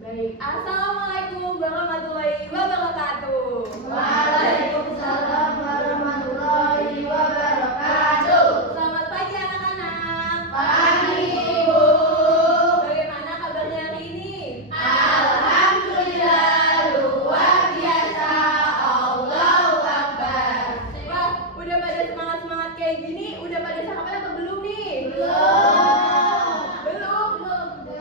Baik, Assalamualaikum warahmatullahi wabarakatuh. Waalaikumsalam warahmatullahi wabarakatuh. Selamat pagi anak-anak. Pagi Ibu. Bagaimana kabarnya hari ini? Alhamdulillah luar biasa. Allahu Akbar. Wah, udah pada semangat-semangat kayak gini, udah pada sarapan atau belum nih? Belum.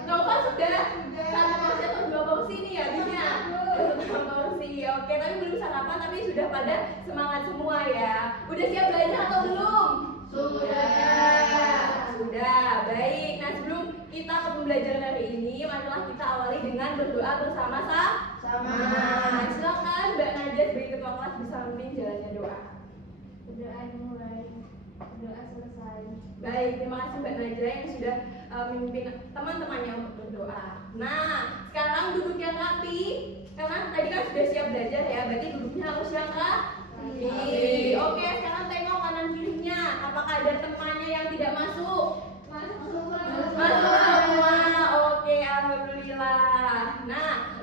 Nova sudah satu porsi atau dua porsi nih habisnya? Satu porsi. Oke, tapi belum sarapan tapi sudah pada semangat semua ya. Udah siap belajar atau belum? Sudah. Sudah, baik. Nah, sebelum kita ke pembelajaran hari ini, marilah kita awali dengan berdoa bersama-sama. Nah, silakan Mbak Nadia sebagai ketua kelas bisa memimpin jalannya doa. Berdoa mulai. Berdoa selesai. Baik, terima kasih Mbak Najla yang sudah memimpin teman-temannya untuk berdoa. Nah, sekarang duduk yang rapi. Karena tadi kan sudah siap belajar ya, berarti duduknya harus yang rapi. Oke, sekarang tengok kanan kirinya. Apakah ada temannya yang tidak masuk? Masuk semua. Oke, alhamdulillah. Nah,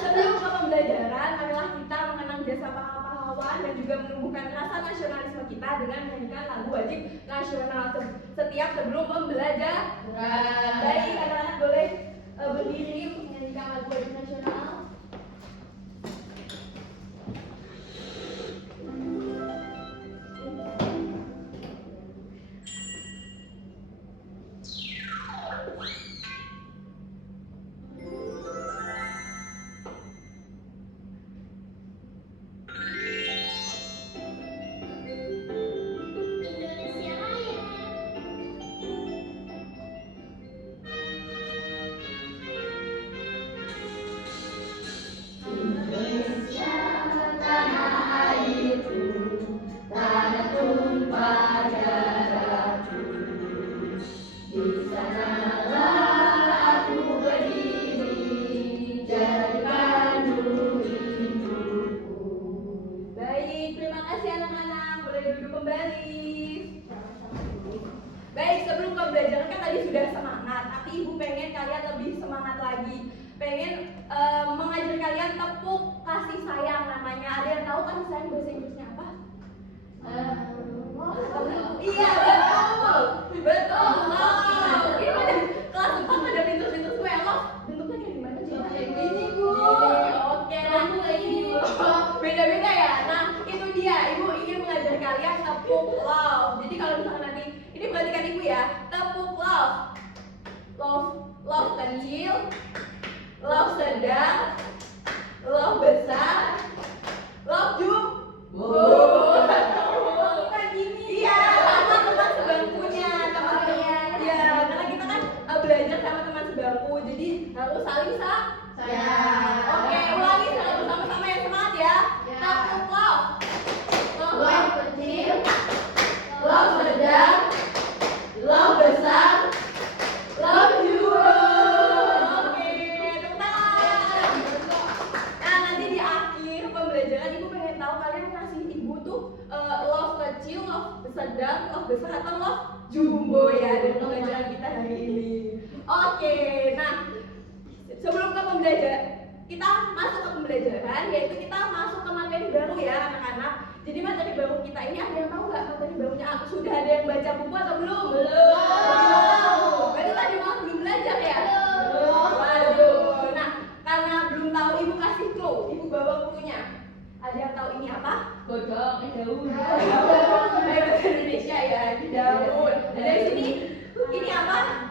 sebelum ke pembelajaran, marilah kita mengenang jasa para pahlawan dan juga menumbuhkan rasa nasionalisme kita dengan menyanyikan lagu wajib nasional setiap sebelum pembelajaran. Baik, anak-anak boleh berdiri untuk menyanyikan lagu wajib nasional. Baik, terima kasih anak-anak. Boleh duduk kembali. Baik, sebelum ke pembelajaran kan tadi sudah semangat, tapi Ibu pengen kalian lebih semangat lagi. Pengen mengajar kalian tepuk kasih sayang namanya. Ada yang tahu kasih sayang bahasa Inggrisnya apa? Iya, betul. Betul. Ini pada kelas 4 pada pintu-pintu semua ya, loh. Bentuknya kayak gimana sih? Ini, Bu. Oke, langsung lagi. Beda-beda ya. Nah, itu dia. Ibu ingin mengajar kalian tepuk love. Jadi kalau misalkan nanti ini perhatikan Ibu ya. Tepuk love. Love kecil, love sedang, love besar, love jumbo. Kayak gini. Iya, sama teman sebangkunya, teman-teman. Iya, karena kita kan belajar sama teman sebangku, jadi harus saling sayang. Oke, ulangi bersama-sama yang semangat ya. Tepuk love. Love kecil, Love sedang, love besar, love jumbo. Oke, tepuk tangan. Nah, nanti di akhir pembelajaran Ibu pengen tahu kalian ngasih Ibu tuh love kecil, love sedang, love besar atau love jumbo ya dari pembelajaran kita hari ini. Oke, nah sebelum ke pembelajaran kita masuk ke pembelajaran, yaitu kita masuk ke materi baru ya anak-anak. Jadi materi baru kita ini ada yang tahu nggak materi barunya? Sudah ada yang baca buku atau belum? Belum. Berarti tadi malam belum belajar ya? Belum. Waduh. Nah, karena belum tahu Ibu kasih clue. Ibu bawa bukunya. Ada yang tahu ini apa? godong, daun. Bahasa Indonesia ya, di daun. Dan dari sini ini apa?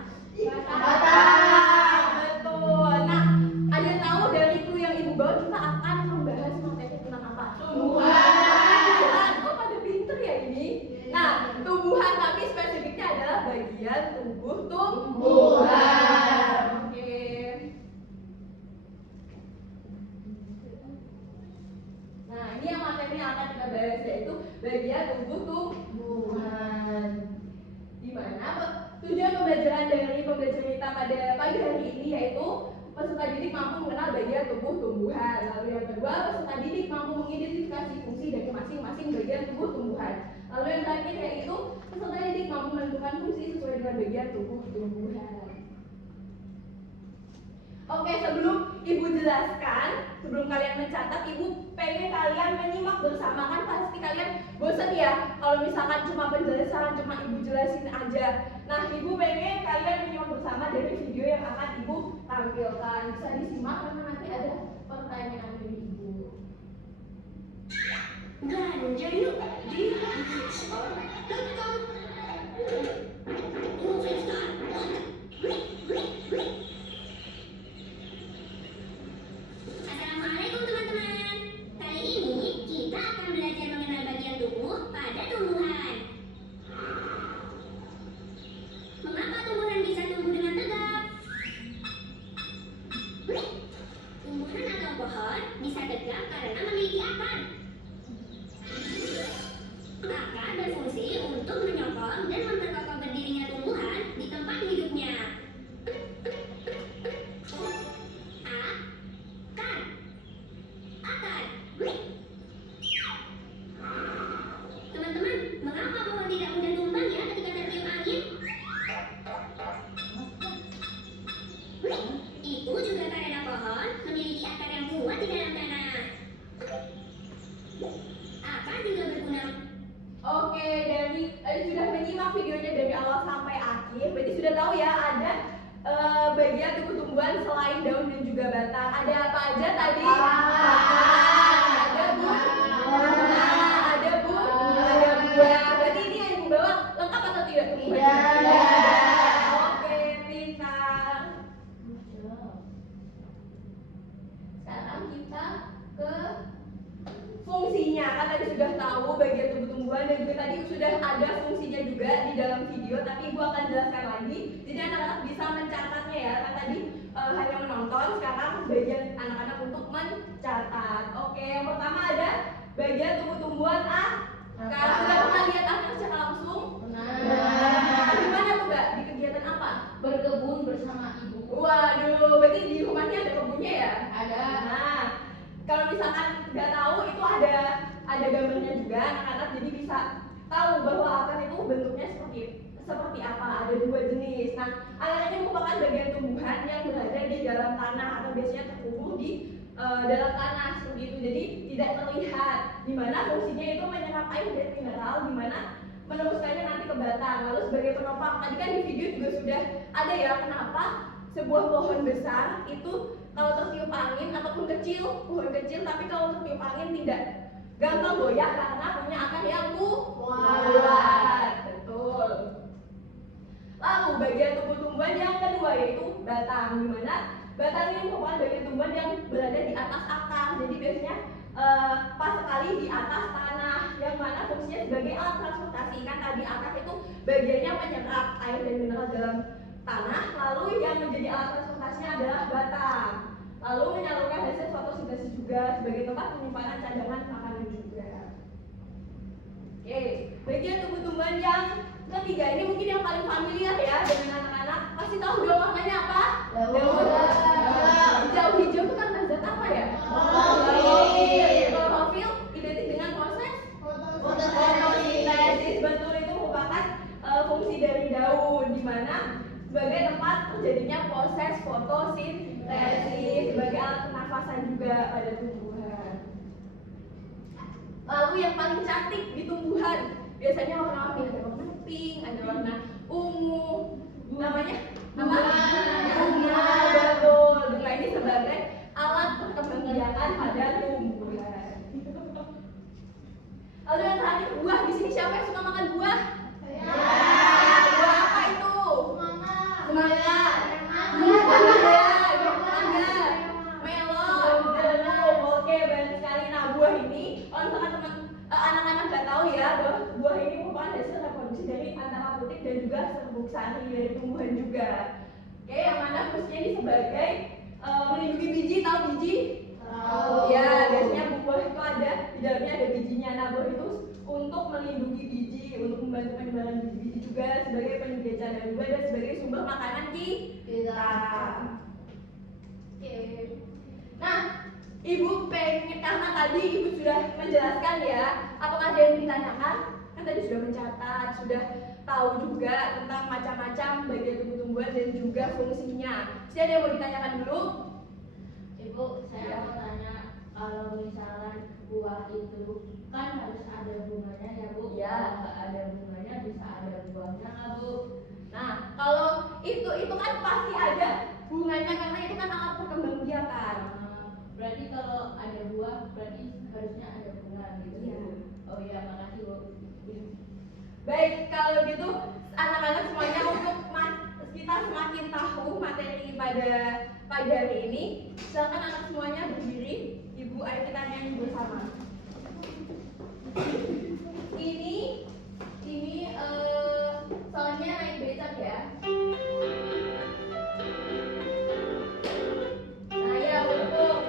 Batang. Betul. Nah, ada yang tahu dari clue yang Ibu bawa kita akan membahas materi tentang apa? Tumbuhan. Oh, pada pinter ya ini. Nah, tumbuhan tapi spesifiknya adalah bagian tubuh tumbuhan. Oke. Nah, ini yang materi yang akan kita bahas yaitu bagian tubuh tumbuhan. Di mana tujuan pembelajaran dari pembelajaran kita pada pagi hari ini yaitu peserta didik mampu mengenal bagian tubuh tumbuhan. Lalu yang kedua, peserta didik mampu mengidentifikasi fungsi dari masing-masing bagian tubuh tumbuhan. Lalu yang terakhir yaitu peserta didik mampu menentukan fungsi sesuai dengan bagian tubuh tumbuhan. Oke, sebelum ibu jelaskan, sebelum kalian mencatat, ibu pengen kalian menyimak bersama. Kan pasti kalian bosan ya kalau misalkan cuma penjelasan, cuma ibu jelasin aja. Nah, ibu pengen kalian menyimak bersama dari video yang akan ibu tampilkan. Bisa disimak karena nanti ada pertanyaan dari ibu. Belanja yuk di store.com. Assalamualaikum teman-teman. Kali ini kita akan belajar mengenal bagian tubuh pada tumbuhan. Mengapa tumbuhan bisa tumbuh dengan tegak? Tumbuhan atau pohon bisa tegak karena memiliki akar. Akar berfungsi untuk menyokong dan memperkokoh berdirinya tumbuhan di tempat hidupnya. Akar. Akar. Teman-teman, mengapa pohon tidak mudah tumbang ya ketika tertiup angin? Itu juga karena pohon memiliki akar yang kuat di dalam tanah. Akar juga berguna. Oke, dari sudah menyimak videonya dari awal sampai akhir, berarti sudah tahu ya ada bagian tubuh tumbuhan selain daun dan juga batang. Ada apa aja tadi? Ada bunga, ada buah. Berarti ini yang ibu bawa lengkap atau tidak tumbuhannya? Oke, pintar. Sekarang kita ke fungsinya. Kan tadi sudah tahu bagian tubuh tumbuhan dan juga tadi sudah ada fungsinya juga di dalam video, tapi ibu akan jelaskan lagi. Jadi anak-anak bisa mencatatnya ya. Kan tadi hanya menonton, sekarang bagian anak-anak untuk mencatat. Oke, yang pertama ada bagian tubuh tumbuhan akar. Sudah pernah lihat akar secara langsung? Gimana tuh Mbak? Di kegiatan apa? Berkebun bersama ibu. Waduh, berarti di rumahnya ada kebunnya ya? Ada. Nah, kalau misalkan nggak tahu itu ada gambarnya juga anak-anak, jadi bisa tahu bahwa akar itu bentuknya seperti apa. Ada dua jenis. Nah, akar ini merupakan bagian tumbuhan yang berada di dalam tanah atau biasanya terkubur di dalam tanah seperti itu. Jadi tidak terlihat. Dimana fungsinya itu menyerap air dan mineral, dimana meneruskannya nanti ke batang. Lalu sebagai penopang, tadi kan di video juga sudah ada ya kenapa sebuah pohon besar itu kalau tertiup angin ataupun pohon kecil, tapi kalau tertiup angin tidak gampang goyah karena punya akar yang kuat. Betul. Lalu bagian tubuh tumbuhan yang kedua yaitu batang, di mana batang ini merupakan bagian tumbuhan yang berada di atas akar. Jadi biasanya pas sekali di atas tanah, yang mana fungsinya sebagai alat transportasi. Kan tadi akar itu bagiannya menyerap air dan mineral dalam tanah, lalu yang menjadi alat transportasinya adalah batang. Lalu menyalurkan hasil fotosintesis juga sebagai tempat penyimpanan cadangan makanan juga. Oke, bagian tubuh tumbuhan yang ketiga ini mungkin yang paling familiar ya dengan anak-anak. Pasti tahu dong warnanya apa? Daun. Hijau-hijau itu kan zat apa ya? Klorofil identik dengan proses fotosintesis. Betul, itu merupakan fungsi dari daun, di mana sebagai tempat terjadinya proses fotosintesis, sebagai alat pernafasan juga pada tumbuhan. Lalu yang paling cantik di tumbuhan biasanya warna-warni, ada warna pink, ada warna ungu, namanya apa? Bunga. Betul. Bunga ini sebagai alat perkembangbiakan pada tumbuhan. Lalu yang terakhir buah. Di sini siapa yang suka makan buah? Buah apa itu? Semangka. Melon, jeruk. Oke, banyak sekali. Nah, buah ini kalau misalkan anak-anak nggak tahu ya, bahwa buah ini merupakan hasil reproduksi dari antara putik dan juga serbuk sari dari tumbuhan juga. Oke, yang mana fungsinya ini sebagai melindungi biji. Tahu biji? Ya, biasanya buah itu ada di dalamnya ada bijinya. Nah, buah itu untuk melindungi biji, untuk membantu penyebaran biji-biji juga, sebagai penyedia cadangan juga, dan sebagai sumber makanan kita. Oke. Nah, ibu pengen, karena tadi ibu sudah menjelaskan ya, apakah ada yang ditanyakan? Kan tadi sudah mencatat, sudah tahu juga tentang macam-macam bagian tubuh tumbuhan dan juga fungsinya. Jadi ada yang mau ditanyakan dulu? kalau misalkan buah itu kan harus ada bunganya ya Bu. Iya. Kalau nggak ada bunganya bisa ada buahnya nggak Bu? Nah, kalau itu kan pasti ada bunganya karena itu kan alat perkembangbiakan. Berarti kalau ada buah berarti harusnya ada bunga gitu. Iya. Oh iya, makasih Bu. Baik, kalau gitu anak-anak semuanya untuk kita semakin tahu materi pada pagi hari ini, silakan anak semuanya berdiri. Ibu, ayo kita nyanyi bersama. Ini soalnya naik becak ya. Nah ya betul.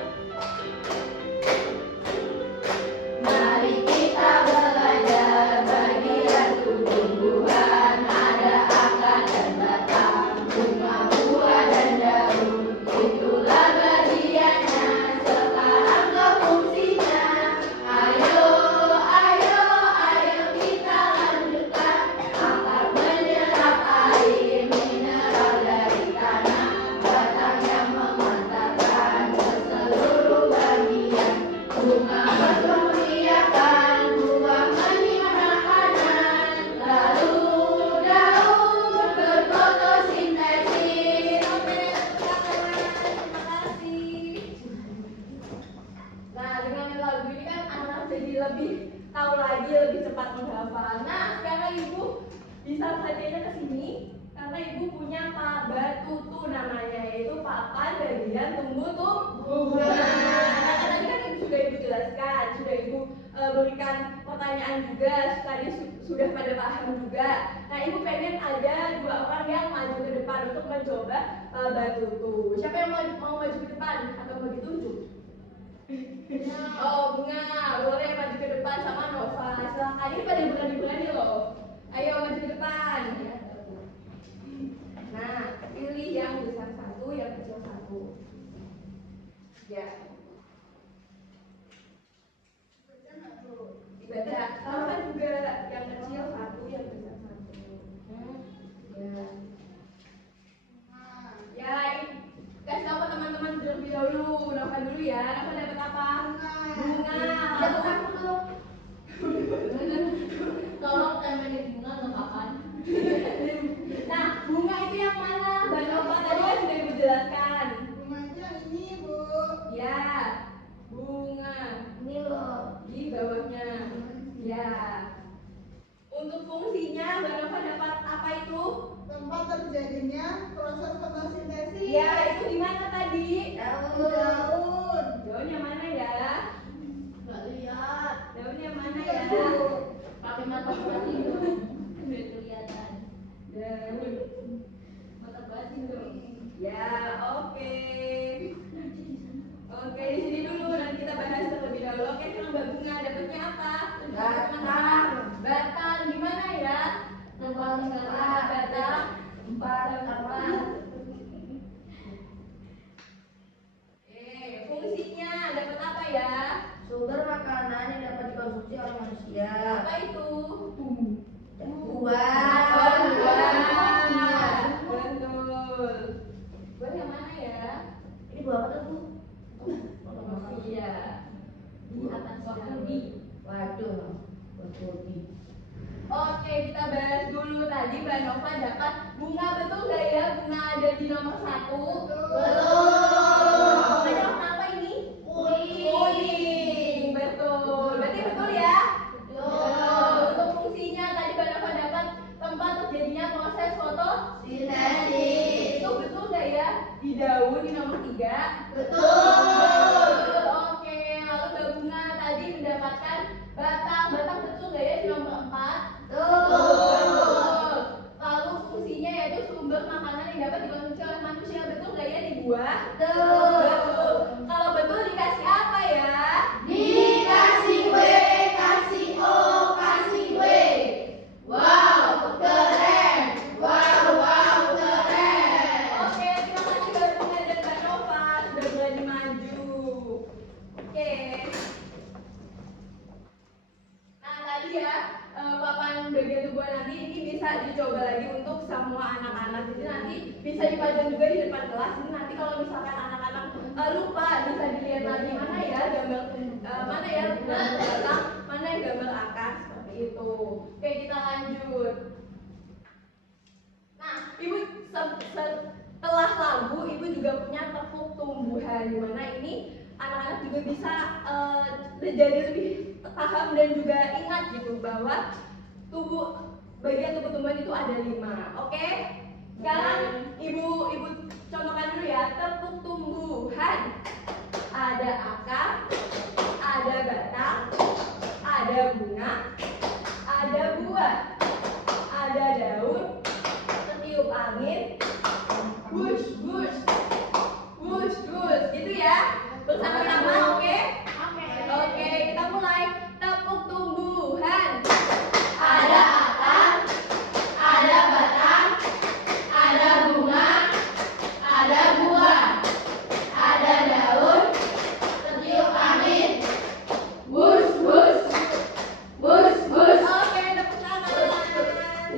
Mari kita belajar bagian tumbuhan, ada akar dan batang, bunga, buah dan daun. Itulah bagiannya, sekarang ke fungsinya. Ayo kita lanjutkan. Akar menyerap air mineral dari tanah, batang yang memantarkan ke seluruh bagian. Bunga berkeliakan, buah menyimpan makanan, lalu daun berfotosintesis. Oke, terima kasih. Nah, dengan lagu ini kan anak-anak jadi lebih tahu lagi, lebih cepat menghafal. Nah, sekarang ibu bisa saja ke sini karena ibu punya batutu namanya, yaitu papan bagian tumbuh bunga. Nah, tadi kan sudah ibu jelaskan, sudah ibu berikan pertanyaan juga, tadi sudah pada paham juga. Nah, ibu pengen ada 2 orang yang maju ke depan untuk mencoba batutu. Siapa yang mau maju ke depan atau mau ditunjuk? Oh, Bunga, boleh maju ke depan sama Nova. Silakan, ini pada berani-berani loh. Ayo maju ke depan. Nah, pilih yang besar 1, yang kecil 1. Ya. Dibaca. Sama juga yang kecil 1, yang besar 1. Ya. Ya, kasih tahu teman-teman terlebih dahulu. Nova dulu ya. Nova dapat apa? Bunga. Dapat apa tuh? Tolong temenin bunga nggak kapan? Nah, bunga itu yang mana? Mbak Nova tadi kan sudah ibu jelaskan. Bunganya ini, Bu. Ya, bunga. Ini loh. Di bawahnya. Ya. Untuk fungsinya, Mbak Nova dapat apa itu? Tempat terjadinya proses fotosintesis. Ya, itu di mana tadi? Daun. Daunnya mana ya? Nggak lihat. Daunnya mana ya? Pakai mata batin dong. Udah kelihatan. Daun. Mata batin dong. Ya, oke. Oke, di sini dulu nanti kita bahas terlebih dahulu. Oke, sekarang Mbak Bunga dapatnya apa? Batang. Batang gimana ya? Tempat sekarang. Batang. 4. Fungsinya dapat apa ya? Sumber makanan yang dapat dikonsumsi oleh manusia. Apa itu? Buah. Buah. Betul. Buah yang mana ya? Ini buah apa tuh? Iya. Di atas Wakudi. Waduh, wakudi. Oke, kita bahas dulu tadi Mbak Nova dapat bunga, betul nggak ya? Bunga ada di nomor 1. Betul. Bunganya warna apa ini? Kuning. Betul. Berarti betul ya? Betul. Untuk fungsinya tadi Mbak Nova dapat tempat terjadinya proses fotosintesis. Itu betul nggak ya? Di daun di nomor 3. Betul. Oke, lalu Mbak Bunga tadi mendapatkan batang. Batang betul nggak ya di nomor 4? Betul. Lalu fungsinya yaitu sumber makanan yang dapat dikonsumsi oleh manusia. Betul nggak ya di buah? Betul. Kalau betul dikasih apa ya? Dikasih W, kasih O, kasih W. Wow, keren. Wow, keren. Oke, terima kasih Mbak Bunga dan Mbak Nova sudah berani maju. Oke. Nah tadi ya papan bagian tubuh nanti ini bisa dicoba lagi untuk semua anak-anak. Jadi nanti bisa dipajang juga di depan kelas. Jadi nanti kalau misalkan anak-anak lupa bisa dilihat lihat lagi mana ya gambar mana ya gambar belakang, mana yang gambar akas seperti itu. Oke, kita lanjut. Nah, ibu setelah lagu, ibu juga punya tepuk tumbuhan, di mana ini anak-anak juga bisa jadi lebih paham dan juga ingat gitu bahwa bagian tubuh tumbuhan itu ada 5. Oke? Sekarang ibu contohkan dulu ya, tepuk tumbuhan. Ada akar, ada batang, ada bunga, ada buah, ada daun, setiup angin, wush wush, wush wush, gitu ya. Bersama-sama, oke? Oke, kita mulai. Tepuk tumbuhan. Ada akar, ada batang, ada bunga, ada buah, ada daun, setiup angin, wush wush, wush wush. Oke, tepuk tangan.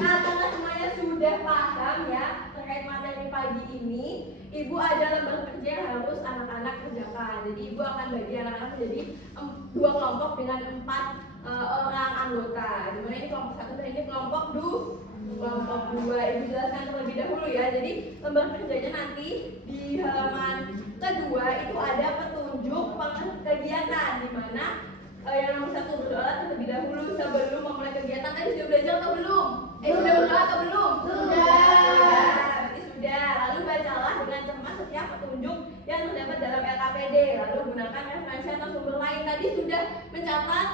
Nah, karena semuanya sudah paham ya terkait materi pagi ini, ibu ada lembar kerja yang harus anak-anak kerjakan. Jadi ibu akan bagi anak-anak menjadi 2 kelompok dengan 4 orang anggota. Dimana ini kelompok 1 dan ini kelompok 2. Ibu jelaskan terlebih dahulu ya. Jadi lembar kerjanya nanti di halaman kedua itu ada petunjuk kegiatan, di mana yang nomor 1 berdoa terlebih dahulu sebelum memulai kegiatan. Tadi sudah belajar atau belum? Sudah berdoa atau belum? Berarti sudah. Lalu bacalah dengan cermat setiap petunjuk yang terdapat dalam LKPD. Lalu gunakan referensi atau sumber lain. Tadi sudah mencatat?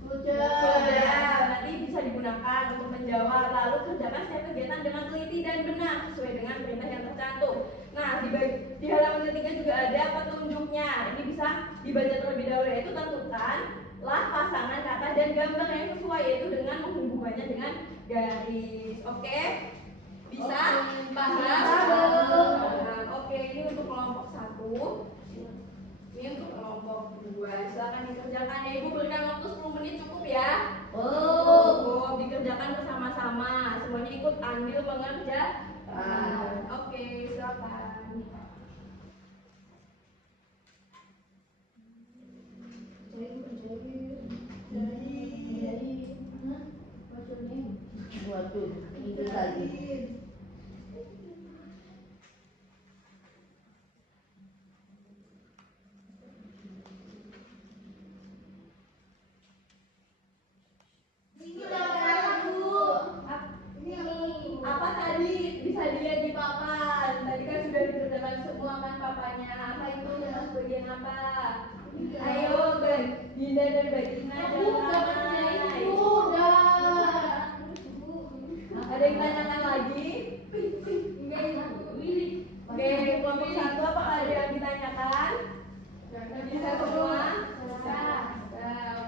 Sudah. Nanti bisa digunakan untuk menjawab. Lalu kerjakan setiap kegiatan dengan teliti dan benar sesuai dengan perintah yang tercantum. Nah, di halaman ketiga juga ada petunjuknya. Ini bisa dibaca terlebih dahulu, yaitu tentukanlah pasangan kata dan gambar yang sesuai, yaitu dengan menghubungkannya dengan garis. Oke? Bisa? Paham? Oke, ini untuk kelompok 1. Ini untuk kelompok 2. Silakan dikerjakan ya. Ibu berikan waktu 10 menit cukup ya. Cukup. Dikerjakan bersama-sama. Semuanya ikut ambil pengerjaan. Oke, silakan. Waduh, itu tadi. Apa tadi bisa dilihat di papan? Tadi kan sudah dikerjakan semua kan papanya. Apa itu termasuk bagian apa? Ayo, Dinda dan Bagina jangan. Ada yang tanyakan lagi? Oke, kelompok 1 apakah ada yang ditanyakan? Bisa semua?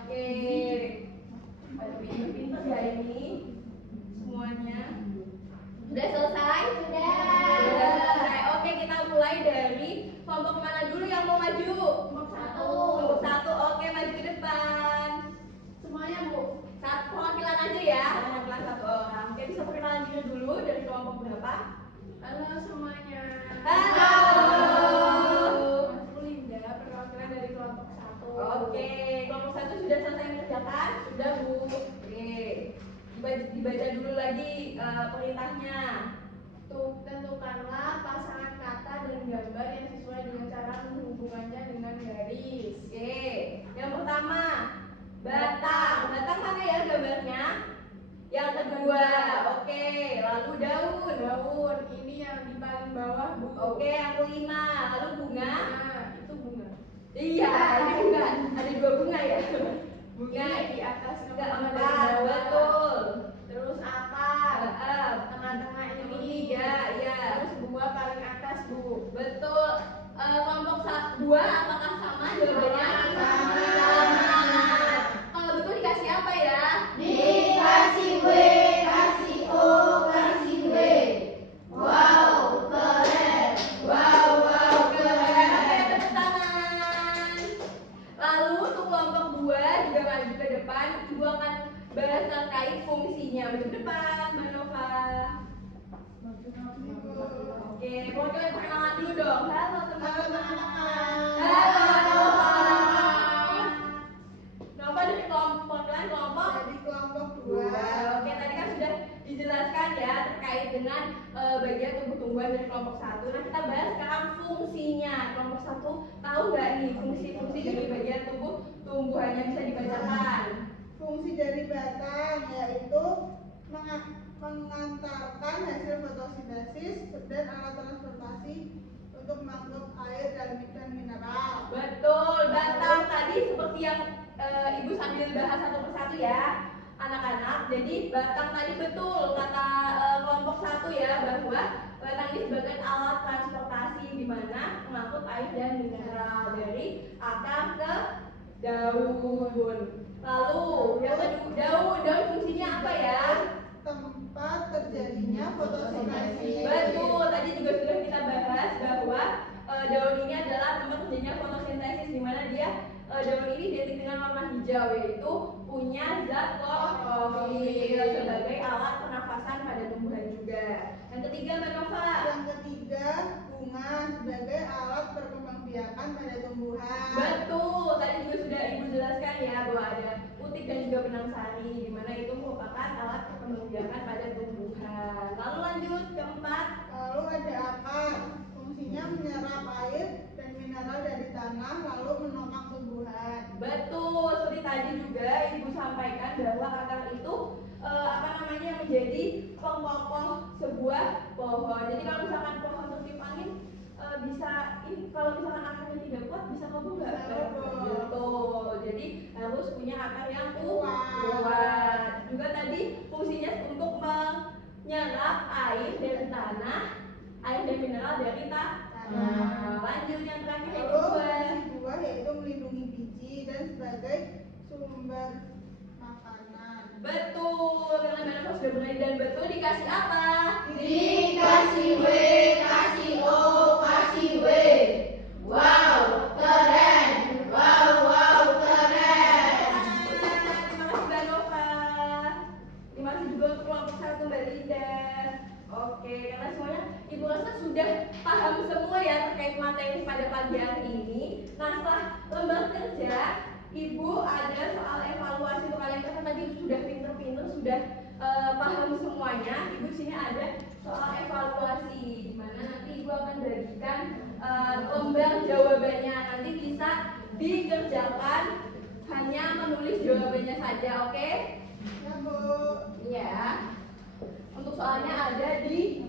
Oke. Pada pintar-pintar ya ini semuanya. Sudah selesai? Sudah selesai. Oke, kita mulai dari kelompok mana dulu yang mau maju? Kelompok 1. Oke, maju ke depan. Semuanya, Bu. Perwakilan aja ya. Perwakilan 1 orang. Oke, bisa perkenalan diri dulu dari kelompok berapa? Halo semuanya. Halo. Aku Linda, perwakilan dari kelompok 1. Oke, kelompok 1 sudah selesai mengerjakan? Sudah, Bu. Oke. Dibaca dulu lagi perintahnya. Tentukanlah pasangan kata dan gambar yang sesuai dengan cara menghubungannya dengan garis. Oke. Yang pertama, batang. Batang mana ya gambarnya? Yang kedua, oke. Lalu daun. Daun. Ini yang di paling bawah, Bu. Oke, yang kelima. Lalu bunga. Itu bunga. Iya, ini bunga. Ada 2 bunga ya. Bunga di atas keempat, betul. Terus akar, tengah-tengah ini, ya. Terus buah paling atas, Bu. Betul. Kelompok 2 apakah sama jawabannya? Sama. Kalau betul dikasih apa ya? Dikasih W, kasih O, kasih W. Wow, keren. Wow, keren. Oke, tepuk tangan. Lalu untuk kelompok 2 juga maju ke depan. Ibu akan bahas terkait fungsinya. Maju ke depan, Mbak Nova. Oke, perkenalan dulu dong. Halo teman-teman. Halo. tahu nggak nih fungsi-fungsi dari bagian tubuh tumbuhannya bisa dibacakan? Fungsi dari batang yaitu mengantarkan hasil fotosintesis dan alat transportasi untuk mengangkut air dan mineral. Betul, batang tadi seperti yang Ibu sambil bahas satu persatu ya, anak-anak. Jadi batang tadi betul kata kelompok 1 ya, bahwa batang ini sebagai alat transportasi di mana mengangkut air dan mineral dari akar ke daun. Lalu yang kedua, daun fungsinya apa ya? Tempat terjadinya fotosintesis. Betul, tadi juga sudah kita bahas bahwa daun ini adalah tempat terjadinya fotosintesis, di mana dia daun ini identik dengan warna hijau, yaitu punya zat klorofil sebagai alat pernafasan pada tumbuhan juga. Yang ketiga, Mbak Nova. Yang ketiga, bunga sebagai alat perkembangbiakan pada tumbuhan. Betul, tadi juga sudah Ibu jelaskan ya bahwa ada putik dan juga benang sari, di mana itu merupakan alat perkembangbiakan pada tumbuhan. Lalu lanjut keempat. Lalu ada akar, fungsinya menyerap air dan mineral dari tanah lalu menopang tumbuhan. Betul, seperti tadi juga Ibu sampaikan bahwa akar itu menjadi pengkokoh sebuah pohon. Jadi kalau misalkan pohon tertiup angin kalau misalkan akarnya tidak kuat bisa roboh nggak? Betul. Jadi harus punya akar yang kuat. Juga tadi fungsinya untuk menyerap air dari tanah, air dan mineral dari tanah. Lanjut yang terakhir yang kedua. Buah yaitu melindungi biji dan sebagai sumber makanan. Betul, karena Mbak sudah benar dan betul dikasih apa? Dikasih W, kasih O, kasih W. Wow, keren. Wow, keren. Terima kasih Mbak Nova. Terima kasih juga untuk kelompok 1 Mbak Linda. Oke, karena semuanya Ibu rasa sudah paham semua ya terkait materi pada pagi hari ini. Nah, setelah lembar kerja, Ibu ada soal evaluasi untuk kalian, karena tadi sudah pinter-pinter, sudah paham semuanya. Ibu sini ada soal evaluasi, di mana nanti Ibu akan bagikan lembar jawabannya. Nanti bisa dikerjakan, hanya menulis jawabannya saja, oke? Ya, Bu. Iya. Untuk soalnya ada di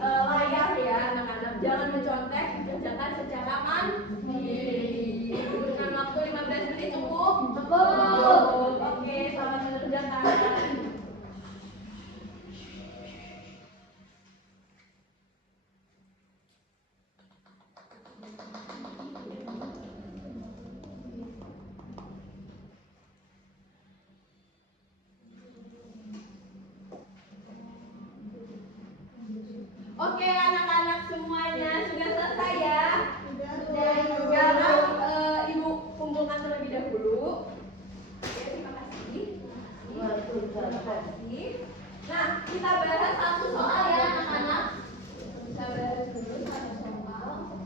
layar ya anak-anak. Jangan mencontek, dikerjakan secara mandiri. Dengan waktu 15 menit cukup? Cukup. Oke, selamat mengerjakan. Oke, anak-anak semuanya sudah selesai ya? Sudah. Sekarang Ibu kumpulkan terlebih dahulu. Oke, terima kasih. Terima kasih. Nah, kita bahas satu soal ya anak-anak. Kita bahas dulu satu soal.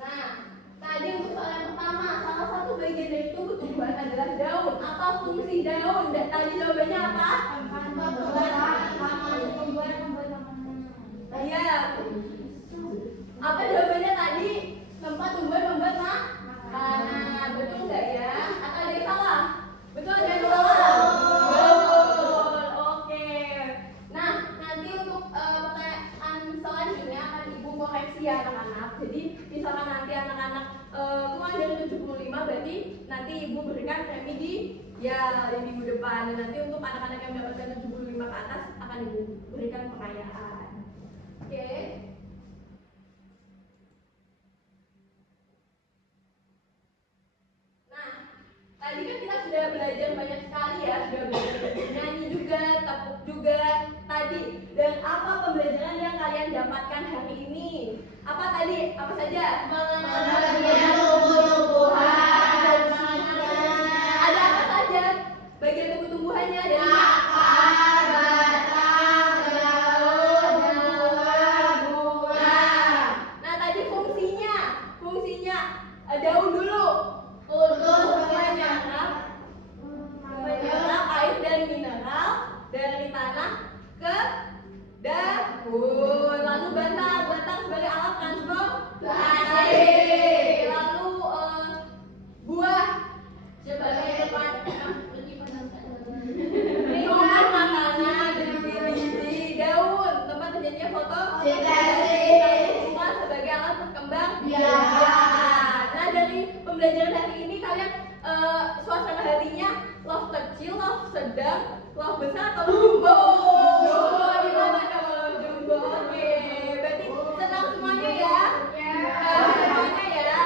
Nah, tadi untuk soal yang pertama, salah satu bagian dari tubuh tumbuhan adalah daun. Apa fungsi daun? Dan tadi jawabannya apa? Iya. Apa jawabannya tadi? Tempat tumbuhan membuat makanan. Betul nggak ya? Atau ada yang salah? Betul, ada yang salah? Betul. Oke. Nah, nanti untuk pertanyaan selanjutnya akan Ibu koreksi ya anak-anak. Jadi misalkan nanti anak-anak kurang dari 75, berarti nanti Ibu berikan premi di minggu depan. Dan nanti untuk anak-anak yang mendapatkan 75 ke atas akan Ibu berikan pengayaan. Oke. Nah, tadi kan kita sudah belajar banyak sekali ya, sudah belajar nyanyi juga, tepuk juga tadi. Dan apa pembelajaran yang kalian dapatkan hari ini? Apa tadi? Apa saja? Bagian tumbuh-tumbuhan. Ada apa saja? Bagian tumbuh-tumbuhannya ada Akar, batang, daun, buah. Nah, tadi fungsinya daun dulu untuk menyerap air dan mineral dari tanah ke daun. Lalu batang sebagai alat transportasi. pembelajaran hari ini kalian suasana hatinya love kecil, love sedang, love besar atau jumbo? Gimana kalau jumbo? Oke, berarti senang semuanya ya? Semuanya ya?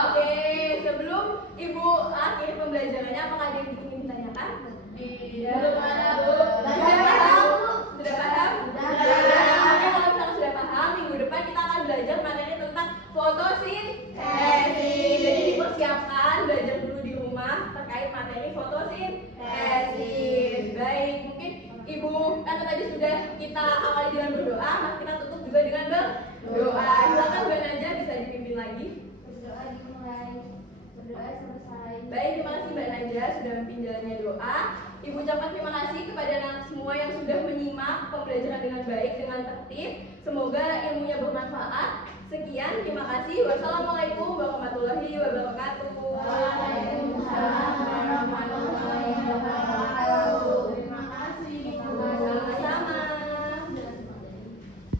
Oke, sebelum Ibu akhir pembelajarannya, apakah ada yang ingin ditanyakan? Belum ada, Bu. Sudah paham? Sudah paham? Oke, kalau misalnya sudah paham, minggu depan kita akan belajar materi tentang fotosintesis. Jadi dipersiapkan, belajar dulu di rumah terkait materi fotosintesis. Baik, mungkin Ibu karena tadi sudah kita awali dengan berdoa, maka kita tutup juga dengan berdoa. Silakan Bu Naja bisa dipimpin lagi. Berdoa dimulai, berdoa selesai. Baik, terima kasih Mbak Naja sudah memimpin jalannya doa. Ibu ucapkan terima kasih kepada anak semua yang sudah menyimak pembelajaran dengan baik, dengan tertib. Semoga ilmunya bermanfaat. Sekian, terima kasih. Wassalamualaikum warahmatullahi wabarakatuh.